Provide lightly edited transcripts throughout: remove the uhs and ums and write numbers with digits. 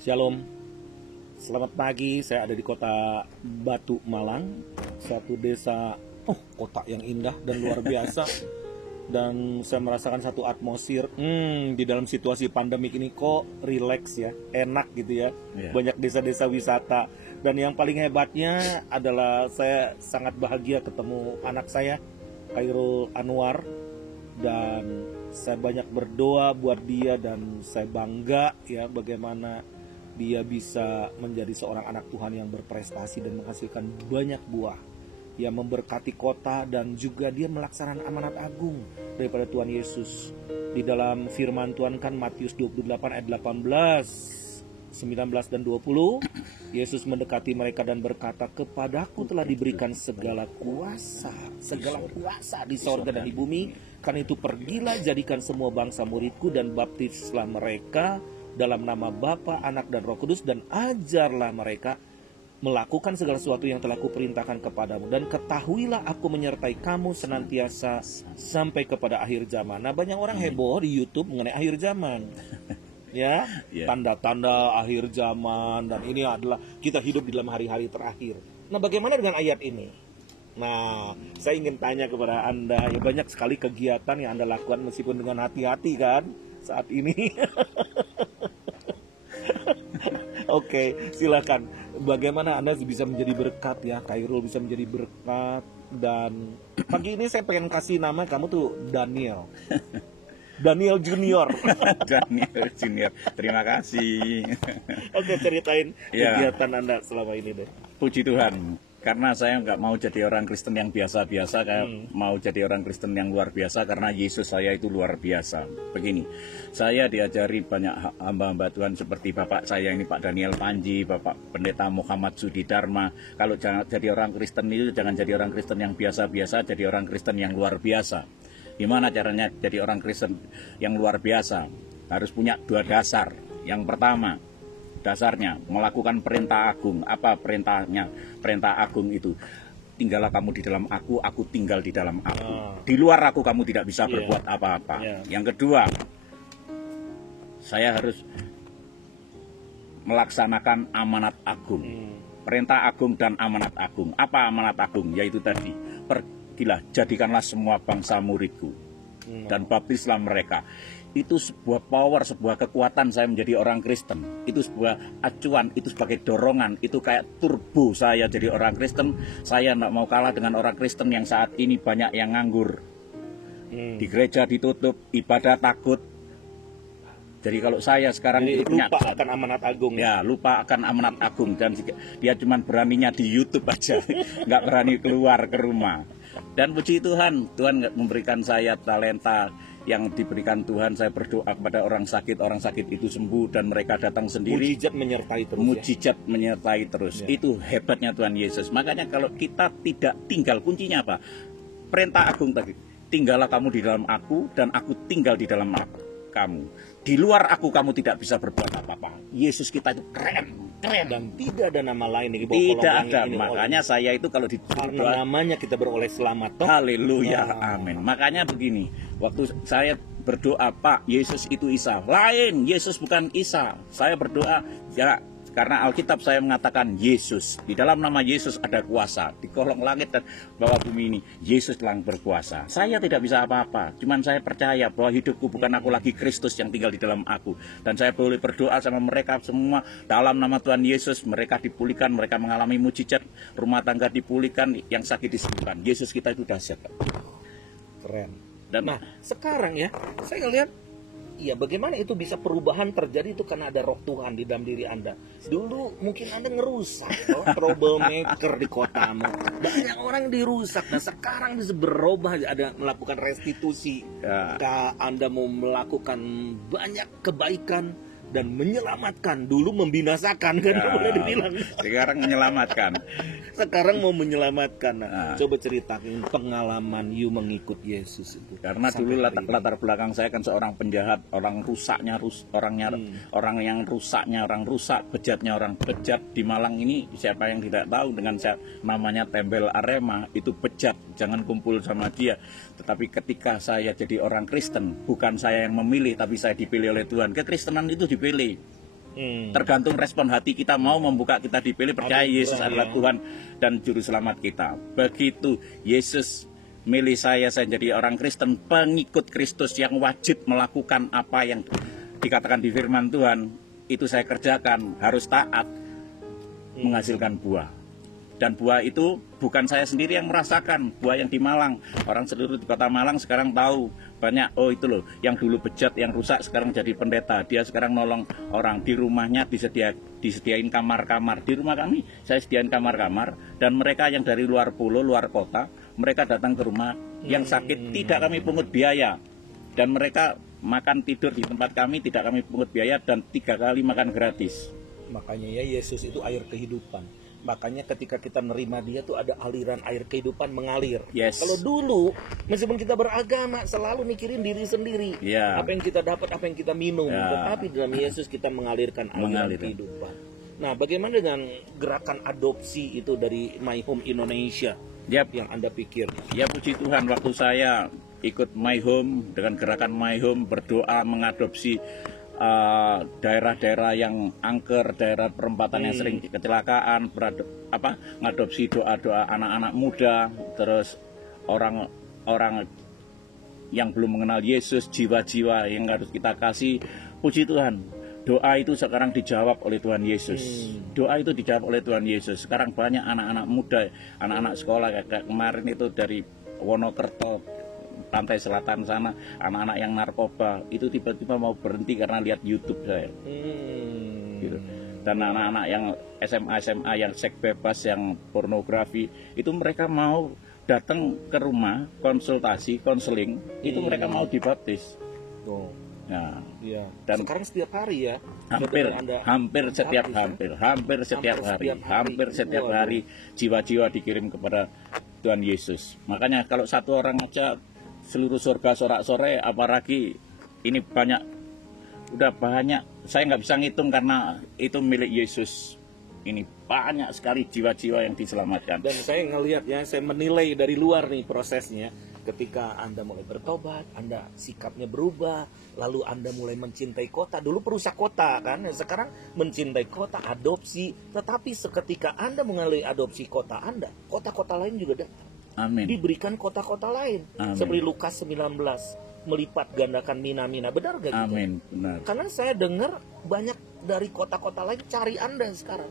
Shalom, selamat pagi. Saya ada di kota Batu Malang, satu desa, kota yang indah dan luar biasa. Dan saya merasakan satu atmosfer, di dalam situasi pandemik ini kok relax ya, enak gitu ya. Banyak desa-desa wisata. Dan yang paling hebatnya adalah saya sangat bahagia ketemu anak saya, Khairul Anwar. Dan saya banyak berdoa buat dia dan saya bangga ya bagaimana dia bisa menjadi seorang anak Tuhan yang berprestasi dan menghasilkan banyak buah yang memberkati kota, dan juga dia melaksanakan amanat agung daripada Tuhan Yesus. Di dalam firman Tuhan kan Matius 28 ayat 18, 19 dan 20, Yesus mendekati mereka dan berkata, "Kepadaku telah diberikan segala kuasa di sorga dan di bumi. Karena itu pergilah, jadikan semua bangsa muridku dan baptislah mereka dalam nama Bapa, Anak dan Roh Kudus, dan ajarlah mereka melakukan segala sesuatu yang telah kuperintahkan kepadamu. Dan ketahuilah aku menyertai kamu senantiasa sampai kepada akhir zaman." Nah, banyak orang heboh di YouTube mengenai akhir zaman. Ya, tanda-tanda akhir zaman, dan ini adalah kita hidup di dalam hari-hari terakhir. Nah, bagaimana dengan ayat ini? Nah, saya ingin tanya kepada Anda, ya banyak sekali kegiatan yang Anda lakukan meskipun dengan hati-hati kan saat ini. Oke, silakan. Bagaimana Anda bisa menjadi berkat ya? Khairul bisa menjadi berkat. Dan pagi ini saya pengen kasih nama kamu tuh Daniel. Daniel Junior. Daniel Junior. Terima kasih. Oke, ceritain kegiatan Anda selama ini deh. Puji Tuhan. Karena saya nggak mau jadi orang Kristen yang biasa-biasa, mau jadi orang Kristen yang luar biasa, karena Yesus saya itu luar biasa. Begini, saya diajari banyak hamba-hamba Tuhan seperti Bapak saya ini, Pak Daniel Panji, Bapak Pendeta Muhammad Sudi Dharma. Kalau jangan jadi orang Kristen itu, jangan jadi orang Kristen yang biasa-biasa, jadi orang Kristen yang luar biasa. Gimana caranya jadi orang Kristen yang luar biasa? Harus punya dua dasar. Yang pertama, dasarnya melakukan perintah agung. Apa perintahnya? Perintah agung itu, tinggallah kamu di dalam aku tinggal di dalam aku. Di luar aku kamu tidak bisa berbuat apa-apa. Yang kedua, saya harus melaksanakan amanat agung. Perintah agung dan amanat agung. Apa amanat agung? Yaitu tadi, pergilah, jadikanlah semua bangsa muridku dan baptislah mereka. Itu sebuah power, sebuah kekuatan saya menjadi orang Kristen. Itu sebuah acuan, itu sebagai dorongan, itu kayak turbo saya jadi orang Kristen. Saya tidak mau kalah dengan orang Kristen yang saat ini banyak yang nganggur. Di gereja ditutup, ibadah takut. Jadi kalau saya sekarang itu lupa akan amanat agung. Ya, lupa akan amanat agung. Dan dia cuma beraninya di YouTube aja, nggak berani keluar ke rumah. Dan puji Tuhan, Tuhan memberikan saya talenta yang diberikan Tuhan. Saya berdoa kepada orang sakit itu sembuh dan mereka datang sendiri. Mujizat menyertai terus. Mujizat menyertai terus. Itu hebatnya Tuhan Yesus. Makanya kalau kita tidak tinggal, kuncinya apa? Perintah agung tadi. Tinggallah kamu di dalam aku dan aku tinggal di dalam kamu. Di luar aku kamu tidak bisa berbuat apa-apa. Yesus kita itu keren. Dan tidak ada nama lain di bawah tidak ada. ini. Makanya saya itu kalau karena namanya kita beroleh selamat. Haleluya, amin. Makanya begini, waktu saya berdoa, Pak, Yesus itu Isa. Lain, Yesus bukan Isa. Saya berdoa, ya, karena Alkitab saya mengatakan Yesus. Di dalam nama Yesus ada kuasa. Di kolong langit dan bawah bumi ini, Yesus telah berkuasa. Saya tidak bisa apa-apa. Cuman saya percaya bahwa hidupku bukan aku lagi, Kristus yang tinggal di dalam aku. Dan saya boleh berdoa sama mereka semua. Dalam nama Tuhan Yesus, mereka dipulihkan. Mereka mengalami mujizat. Rumah tangga dipulihkan. Yang sakit disembuhkan. Yesus kita itu dahsyat. Keren. Dan nah, sekarang ya, saya lihat, iya, bagaimana itu bisa perubahan terjadi itu karena ada roh Tuhan di dalam diri Anda. Dulu mungkin Anda ngerusak, troublemaker di kotamu. Banyak orang dirusak. Nah, sekarang bisa berubah, ada melakukan restitusi. Anda mau melakukan banyak kebaikan dan menyelamatkan. Dulu membinasakan kan, boleh dibilang. Sekarang menyelamatkan. Sekarang mau menyelamatkan. Nah, coba ceritakan pengalaman you mengikut Yesus itu. Karena dulu latar belakang saya kan seorang penjahat, orang rusaknya, orang yang rusaknya, orang rusak, bejatnya orang bejat. Di Malang ini siapa yang tidak tahu dengan namanya Tembel Arema, itu bejat, jangan kumpul sama dia. Tetapi ketika saya jadi orang Kristen, bukan saya yang memilih, tapi saya dipilih oleh Tuhan. Kekristenan itu dipilih. Tergantung respon hati kita, mau membuka, kita dipilih, percaya Yesus adalah Tuhan dan Juru Selamat kita. Begitu Yesus milih saya jadi orang Kristen, pengikut Kristus yang wajib melakukan apa yang dikatakan di firman Tuhan, itu saya kerjakan, harus taat, menghasilkan buah. Dan buah itu bukan saya sendiri yang merasakan, buah yang di Malang. Orang seluruh di kota Malang sekarang tahu banyak, oh itu loh, yang dulu bejat, yang rusak sekarang jadi pendeta. Dia sekarang nolong orang, di rumahnya disediain kamar-kamar. Di rumah kami saya sediain kamar-kamar, dan mereka yang dari luar pulau, luar kota, mereka datang ke rumah. Yang sakit tidak kami pungut biaya, dan mereka makan tidur di tempat kami tidak kami pungut biaya, dan 3 kali makan gratis. Makanya ya, Yesus itu air kehidupan. Makanya ketika kita menerima dia tuh ada aliran air kehidupan mengalir. Yes. Kalau dulu meskipun kita beragama selalu mikirin diri sendiri, apa yang kita dapat, apa yang kita minum. Tetapi dalam Yesus kita mengalirkan aliran kehidupan. Nah, bagaimana dengan gerakan adopsi itu dari My Home Indonesia yang Anda pikir? Ya puji Tuhan, waktu saya ikut My Home, dengan gerakan My Home berdoa mengadopsi daerah-daerah yang angker, daerah perempatan yang sering kecelakaan, ngadopsi doa-doa anak-anak muda, terus orang-orang yang belum mengenal Yesus, jiwa-jiwa yang harus kita kasih. Puji Tuhan, doa itu sekarang dijawab oleh Tuhan Yesus. Doa itu dijawab oleh Tuhan Yesus. Sekarang banyak anak-anak muda, anak-anak sekolah, kayak kemarin itu dari Wonokerto, pantai selatan sana, anak-anak yang narkoba itu tiba-tiba mau berhenti karena lihat YouTube saya. Gitu. Dan anak-anak yang SMA yang seks bebas, yang pornografi, itu mereka mau datang ke rumah konsultasi, konseling, itu mereka mau dibaptis. Nah, dan sekarang setiap hari ya, hampir setiap hari jiwa-jiwa dikirim kepada Tuhan Yesus. Makanya kalau satu orang aja seluruh surga sorak-sore, apalagi ini udah banyak, saya nggak bisa ngitung karena itu milik Yesus. Ini banyak sekali jiwa-jiwa yang diselamatkan. Dan saya ngelihat ya, saya menilai dari luar nih prosesnya. Ketika Anda mulai bertobat, Anda sikapnya berubah, lalu Anda mulai mencintai kota. Dulu perusak kota kan, sekarang mencintai kota, adopsi. Tetapi seketika Anda mengalami adopsi kota Anda, kota-kota lain juga datang. Amin. Diberikan kota-kota lain. Amin. Seperti Lukas 19, melipat gandakan mina-mina. Benar gak gitu? Amin, benar. Karena saya dengar banyak dari kota-kota lain cari Anda sekarang.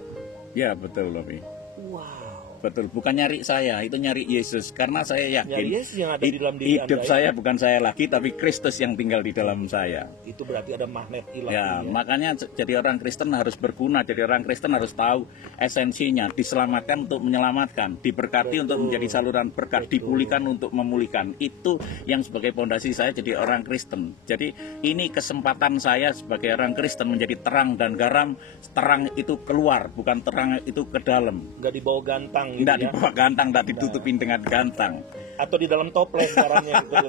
Ya, betul loh, Bi. Wow. Betul, bukan nyari saya, itu nyari Yesus. Karena saya yakin Yesus yang ada di dalam diri hidup Anda, saya bukan saya lagi, tapi Kristus yang tinggal di dalam saya. Itu berarti ada magnet ilahi. Ya, makanya jadi orang Kristen harus berguna. Jadi orang Kristen harus tahu esensinya. Diselamatkan untuk menyelamatkan, diberkati untuk menjadi saluran berkat, dipulihkan untuk memulihkan. Itu yang sebagai pondasi saya jadi orang Kristen. Jadi ini kesempatan saya sebagai orang Kristen menjadi terang dan garam. Terang itu keluar, bukan terang itu ke dalam. Nggak dibawa gantang. Tidak dibawa gantang, tidak ditutupin dengan gantang. Atau di dalam toples caranya gitu.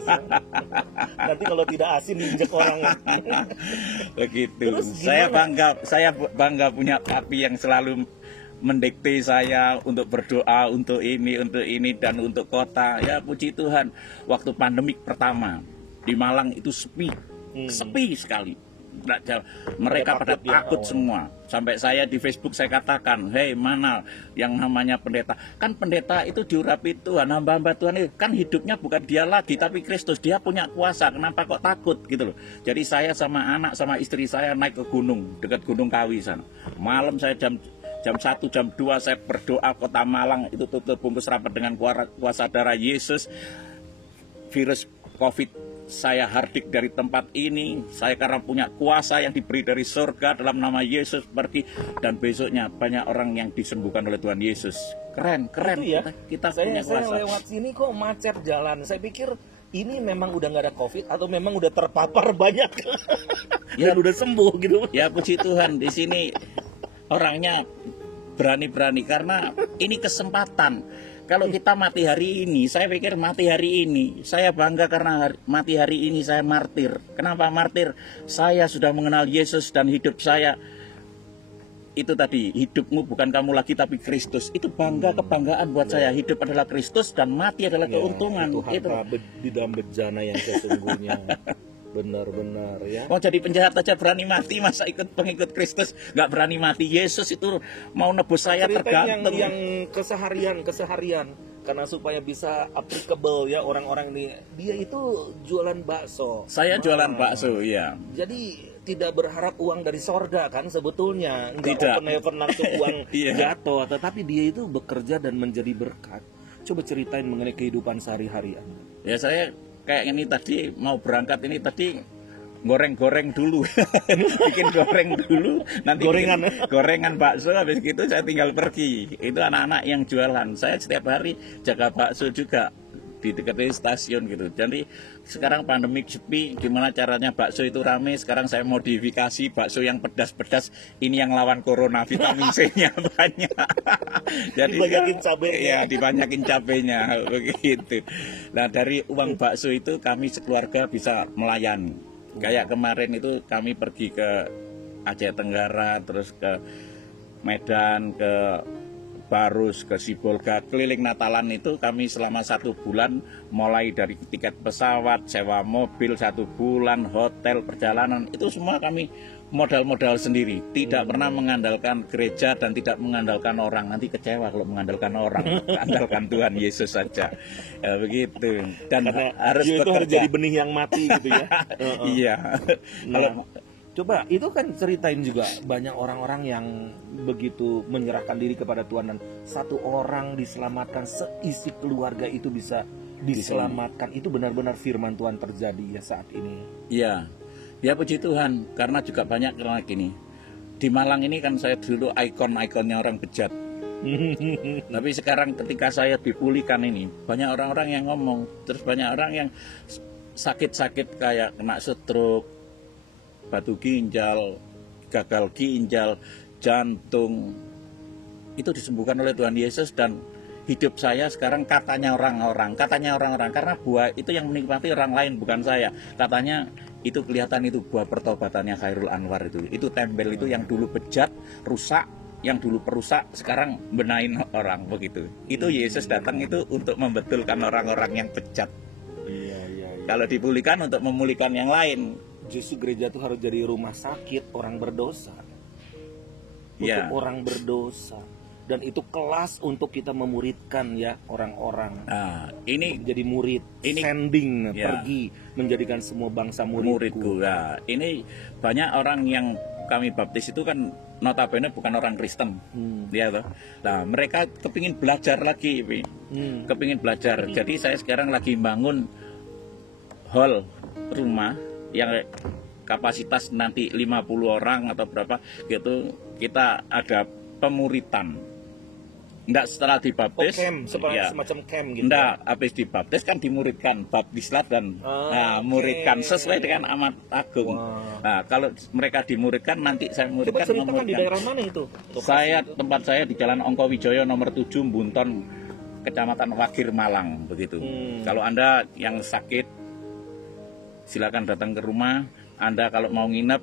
Nanti kalau tidak asin diinjek orang. Begitu. Saya bangga punya papi yang selalu mendikte saya untuk berdoa untuk ini dan untuk kota. Ya puji Tuhan. Waktu pandemik pertama di Malang itu sepi sekali. Mereka pada takut semua. Sampai saya di Facebook saya katakan, hei mana yang namanya pendeta? Kan pendeta itu diurapi Tuhan, hamba-hamba Tuhan itu kan hidupnya bukan dia lagi tapi Kristus. Dia punya kuasa, kenapa kok takut gitu loh. Jadi saya sama anak sama istri saya naik ke gunung, dekat Gunung Kawi sana. Malam saya jam 1, jam 2 saya berdoa kota Malang itu tutup bungkus rapat dengan kuasa darah Yesus. Virus COVID saya hardik dari tempat ini. Saya karena punya kuasa yang diberi dari surga dalam nama Yesus pergi. Dan besoknya banyak orang yang disembuhkan oleh Tuhan Yesus. Keren ya? Kita punya kuasa. Saya lewat sini kok macet jalan. Saya pikir ini memang udah nggak ada COVID atau memang udah terpapar banyak dan udah sembuh gitu. Ya puji Tuhan, di sini orangnya berani-berani karena ini kesempatan. Kalau kita mati hari ini, saya pikir mati hari ini. Saya bangga karena mati hari ini saya martir. Kenapa martir? Saya sudah mengenal Yesus dan hidup saya. Itu tadi, hidupmu bukan kamu lagi tapi Kristus. Itu kebanggaan buat saya. Hidup adalah Kristus dan mati adalah keuntungan. Itu harta di dalam bejana yang sesungguhnya. Benar-benar ya. Mau jadi penjahat aja berani mati, masa ikut pengikut Kristus nggak berani mati? Yesus itu mau nebus saya Cerita tergantung. yang keseharian karena supaya bisa applicable ya orang-orang ini. Dia itu jualan bakso. Saya jualan bakso, ya. Jadi tidak berharap uang dari sorga kan sebetulnya. Nggak Tidak. open heaven langsung uang Iya. jatuh. Tetapi dia itu bekerja dan menjadi berkat. Coba ceritain mengenai kehidupan sehari-hari Anda. Ya saya kayak ini tadi mau berangkat ini tadi goreng-goreng dulu, bikin goreng dulu, nanti Gorengan. bikin gorengan bakso, habis gitu saya tinggal pergi. Itu anak-anak yang jualan. Saya setiap hari jaga bakso juga di dekat stasiun gitu. Jadi sekarang pandemi sepi, gimana caranya bakso itu rame? Sekarang saya modifikasi bakso yang pedas-pedas. Ini yang lawan corona, vitamin C-nya banyak. Jadi Dibanyakin cabenya. Ya, dibanyakin cabenya begitu. Nah, dari uang bakso itu kami sekeluarga bisa melayani. Kayak kemarin itu kami pergi ke Aceh Tenggara, terus ke Medan, ke Barus, ke Sibolga, keliling Natalan itu kami selama 1 bulan, mulai dari tiket pesawat, sewa mobil 1 bulan, hotel, perjalanan, itu semua kami modal-modal sendiri. Tidak pernah mengandalkan gereja dan tidak mengandalkan orang. Nanti kecewa kalau mengandalkan orang, andalkan Tuhan Yesus saja. Ya, begitu. Dan Karena harus dia itu harus bekerja. jadi benih yang mati gitu ya. Iya. Kalau Coba itu kan ceritain juga banyak orang-orang yang begitu menyerahkan diri kepada Tuhan dan satu orang diselamatkan, seisi keluarga itu bisa diselamatkan. Itu benar-benar firman Tuhan terjadi ya saat ini. Iya, ya puji Tuhan, karena juga banyak lagi nih. Di Malang ini kan saya dulu ikon-ikonnya orang bejat. Tapi sekarang ketika saya dipulihkan ini, banyak orang-orang yang ngomong, terus banyak orang yang sakit-sakit kayak kena stroke, batu ginjal, gagal ginjal, jantung, itu disembuhkan oleh Tuhan Yesus. Dan hidup saya sekarang katanya orang-orang, karena buah itu yang menikmati orang lain, bukan saya. Katanya itu kelihatan itu buah pertobatannya Khairul Anwar itu tempel itu yang dulu bejat, rusak, yang dulu perusak, sekarang benahin orang begitu. Itu Yesus datang itu untuk membetulkan orang-orang yang bejat. Iya. Kalau dipulihkan untuk memulihkan yang lain. Justru gereja itu harus jadi rumah sakit orang berdosa. Untuk Ya. orang berdosa. Dan itu kelas untuk kita memuridkan ya orang-orang. Nah, ini Jadi murid, Ini- sending, ya. pergi menjadikan semua bangsa muridku. muridku. Nah, ini banyak orang yang kami baptis itu kan notabene bukan orang Kristen. Ya toh. Nah, mereka kepingin belajar lagi, Pi. Kepingin belajar. Jadi saya sekarang lagi bangun hall rumah yang kapasitas nanti 50 orang atau berapa gitu, kita ada pemuritan. Enggak setelah dibaptis. Semacam camp gitu. Enggak, habis dibaptis kan dimuridkan, baptislah dan muridkan sesuai dengan amat agung. Wah. Nah, kalau mereka dimuridkan nanti saya Coba muridkan, ceritakan di daerah mana itu? Tempat saya di Jalan Ongkowijoyo nomor 7 Bunton, Kecamatan Wagir, Malang begitu. Kalau Anda yang sakit silakan datang ke rumah. Anda kalau mau nginep,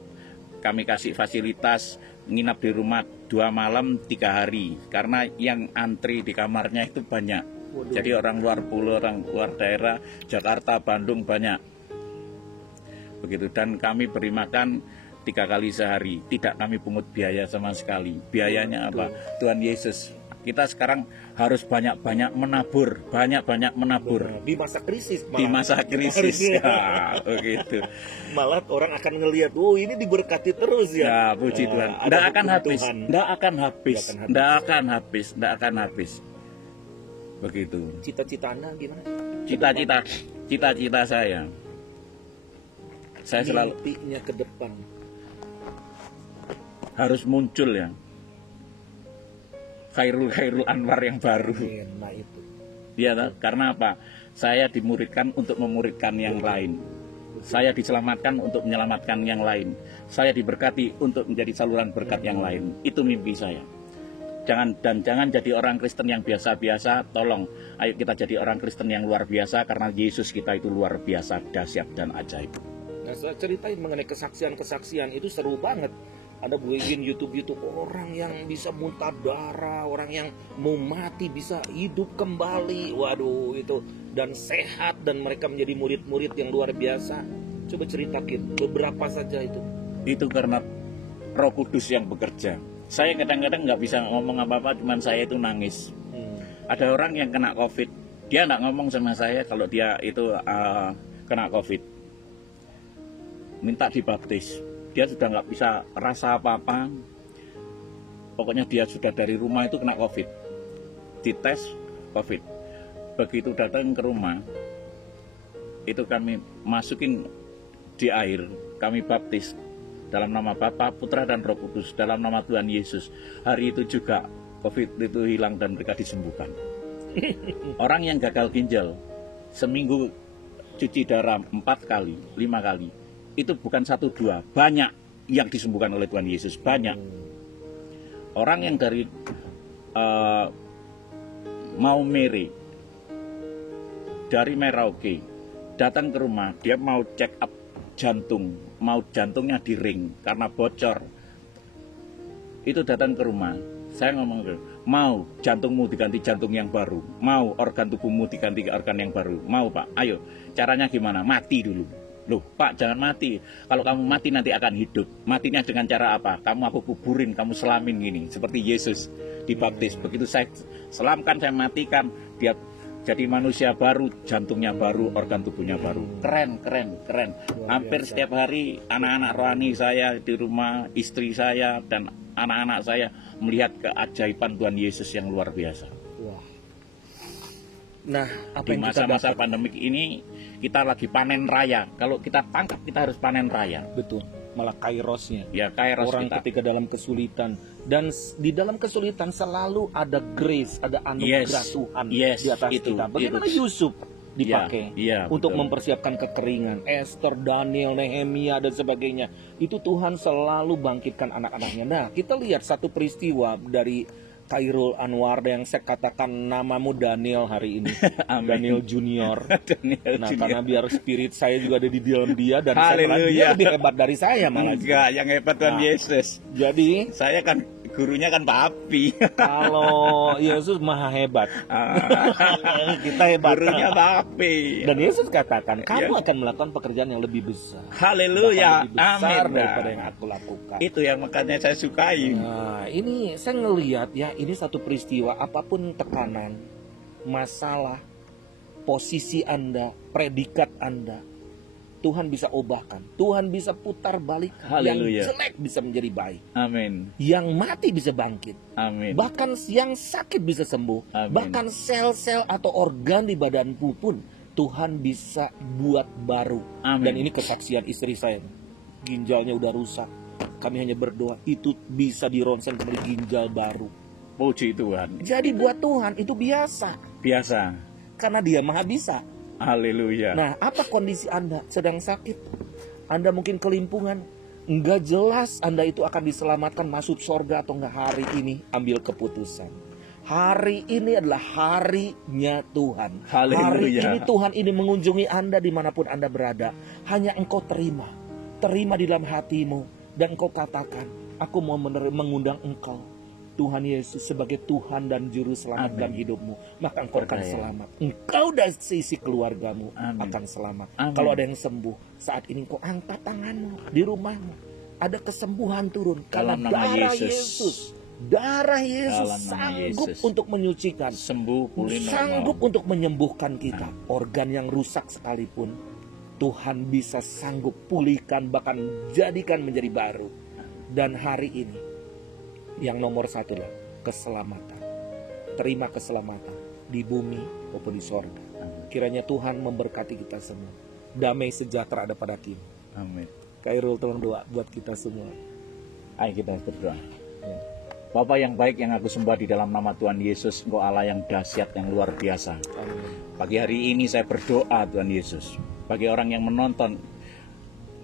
kami kasih fasilitas nginap di rumah 2 malam 3 hari. Karena yang antri di kamarnya itu banyak. Jadi orang luar pulau, orang luar daerah, Jakarta, Bandung banyak. Begitu. Dan kami beri makan 3 kali sehari. Tidak kami pungut biaya sama sekali. Biayanya apa? Tuhan Yesus. Kita sekarang harus banyak-banyak menabur, Di masa krisis. di masa krisis. Ya, begitu. Malah orang akan ngelihat, oh ini diberkati terus ya. Ya, puji Tuhan. Ada Tidak akan hukum habis, Tuhan. tidak akan habis, Nggak akan tidak akan habis, tidak akan habis. Begitu. Cita-cita Anda gimana? Cita-cita saya selalu Mimpinya ke depan. harus muncul ya. Khairul Anwar yang baru. Nah itu. Iya, toh? Karena apa? Saya dimuridkan untuk memuridkan yang lain. Saya diselamatkan untuk menyelamatkan yang lain. Saya diberkati untuk menjadi saluran berkat yang lain. Itu mimpi saya. Jangan jadi orang Kristen yang biasa-biasa. Tolong, ayo kita jadi orang Kristen yang luar biasa, karena Yesus kita itu luar biasa, dahsyat dan ajaib. Nah, saya ceritain mengenai kesaksian itu seru banget. Ada bikin YouTube orang yang bisa muntah darah, orang yang mau mati bisa hidup kembali. Waduh itu, dan sehat, dan mereka menjadi murid-murid yang luar biasa. Coba ceritakin beberapa saja itu. Itu karena Roh Kudus yang bekerja. Saya kadang-kadang nggak bisa ngomong apa-apa, cuman saya itu nangis. Ada orang yang kena COVID, dia nggak ngomong sama saya kalau dia itu kena COVID, minta dibaptis. Dia sudah nggak bisa rasa apa-apa. Pokoknya dia sudah dari rumah itu kena COVID, dites COVID. Begitu datang ke rumah, itu kami masukin di air, kami baptis dalam nama Bapa, Putra, dan Roh Kudus, dalam nama Tuhan Yesus. Hari itu juga COVID itu hilang dan mereka disembuhkan. Orang yang gagal ginjal, seminggu cuci darah 4 kali, 5 kali, itu bukan 1-2, banyak yang disembuhkan oleh Tuhan Yesus, banyak. Orang yang dari Maumere, dari Merauke, datang ke rumah, dia mau check up jantung, mau jantungnya di ring karena bocor. Itu datang ke rumah, saya ngomong, mau jantungmu diganti jantung yang baru, mau organ tubuhmu diganti organ yang baru, mau Pak, ayo, caranya gimana? Mati dulu. Loh Pak, jangan mati, kalau kamu mati nanti akan hidup. Matinya dengan cara apa? Kamu aku kuburin, kamu selamin gini, seperti Yesus dibaptis. Begitu saya selamkan, saya matikan, dia jadi manusia baru, jantungnya baru, organ tubuhnya baru. Keren. Hampir setiap hari anak-anak rohani saya di rumah, istri saya dan anak-anak saya melihat keajaiban Tuhan Yesus yang luar biasa. Wah. Nah, apa di yang kita masa-masa dapat? pandemik ini kita lagi panen raya. Kalau kita tangkap, kita harus panen raya. Betul. Malah kairosnya. Ya, kairos Orang kita. ketika dalam kesulitan, dan di dalam kesulitan selalu ada grace, ada anugerah Tuhan di atas kita. Bagaimana Yusuf dipakai untuk betul. mempersiapkan kekeringan, Esther, Daniel, Nehemia dan sebagainya. Itu Tuhan selalu bangkitkan anak-anaknya. Nah, kita lihat satu peristiwa dari Khairul Anwar yang saya katakan namamu Daniel hari ini. Daniel Junior. Nah, karena biar spirit saya juga ada di dalam dia, dan saya dia lebih hebat dari saya malah. Enggak, yang hebat Tuhan Yesus. Jadi saya kan gurunya kan papi. Kalau Yesus maha hebat, kita hebat. Gurunya papi. Dan Yesus katakan, kamu akan melakukan pekerjaan yang lebih besar. Haleluya, besar amin. daripada yang aku lakukan. Itu yang makanya saya sukai. Nah, ini saya ngelihat ya, ini satu peristiwa, apapun tekanan, masalah, posisi Anda, predikat Anda, Tuhan bisa ubahkan, Tuhan bisa putar balik. Haleluya. Yang jelek bisa menjadi baik, Amin. yang mati bisa bangkit, Amin. bahkan yang sakit bisa sembuh, Amin. bahkan sel-sel atau organ di badanmu pun Tuhan bisa buat baru. Amin. Dan ini kesaksian istri saya, ginjalnya udah rusak, kami hanya berdoa itu bisa dironsen kembali ginjal baru. Puji Tuhan. Jadi buat Tuhan itu biasa, Biasa. karena Dia maha bisa. Haleluya. Nah, apa kondisi Anda sedang sakit? Anda mungkin kelimpungan, enggak jelas Anda itu akan diselamatkan masuk sorga atau enggak. Hari ini ambil keputusan. Hari ini adalah harinya Tuhan. Haleluya. Hari ini Tuhan ini mengunjungi Anda dimanapun Anda berada. Hanya engkau terima di dalam hatimu, dan engkau katakan, aku mau mengundang engkau, Tuhan Yesus, sebagai Tuhan dan Juru Selamat dalam hidupmu. Maka engkau akan selamat. Engkau dan sisi keluargamu akan selamat. Kalau ada yang sembuh, saat ini engkau angkat tanganmu di rumahmu. Ada kesembuhan turun karena darah Yesus. Darah Yesus sanggup untuk menyucikan, sanggup untuk menyembuhkan kita. Organ yang rusak sekalipun, Tuhan bisa sanggup pulihkan, bahkan jadikan menjadi baru. Dan hari ini yang nomor satu adalah keselamatan. Terima keselamatan di bumi maupun di sorga. Kiranya Tuhan memberkati kita semua. Damai sejahtera ada pada kita. Amin. Khairul, tolong doa buat kita semua. Ayo kita berdoa. Bapa yang baik yang aku sembah di dalam nama Tuhan Yesus, Engkau Allah yang dahsyat, yang luar biasa. Amin. Pagi hari ini saya berdoa Tuhan Yesus, bagi orang yang menonton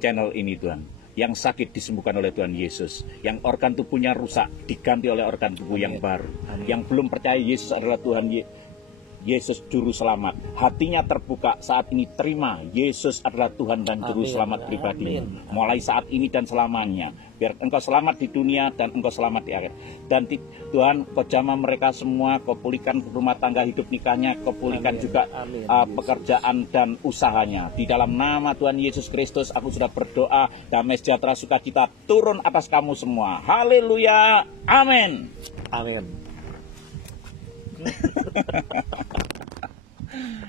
channel ini Tuhan, yang sakit disembuhkan oleh Tuhan Yesus, yang organ tubuhnya rusak diganti oleh organ tubuh yang baru. Yang belum percaya Yesus adalah Tuhan Yesus Juru Selamat, hatinya terbuka saat ini, terima Yesus adalah Tuhan dan Juru Selamat pribadi, mulai saat ini dan selamanya. biar engkau selamat di dunia dan engkau selamat di akhir. Dan Tuhan, kau jamah mereka semua, kau pulihkan rumah tangga hidup nikahnya, kau pulihkan juga pekerjaan dan usahanya. Di dalam nama Tuhan Yesus Kristus aku sudah berdoa, damai sejahtera sukacita turun atas kamu semua. Haleluya, amin. Amin.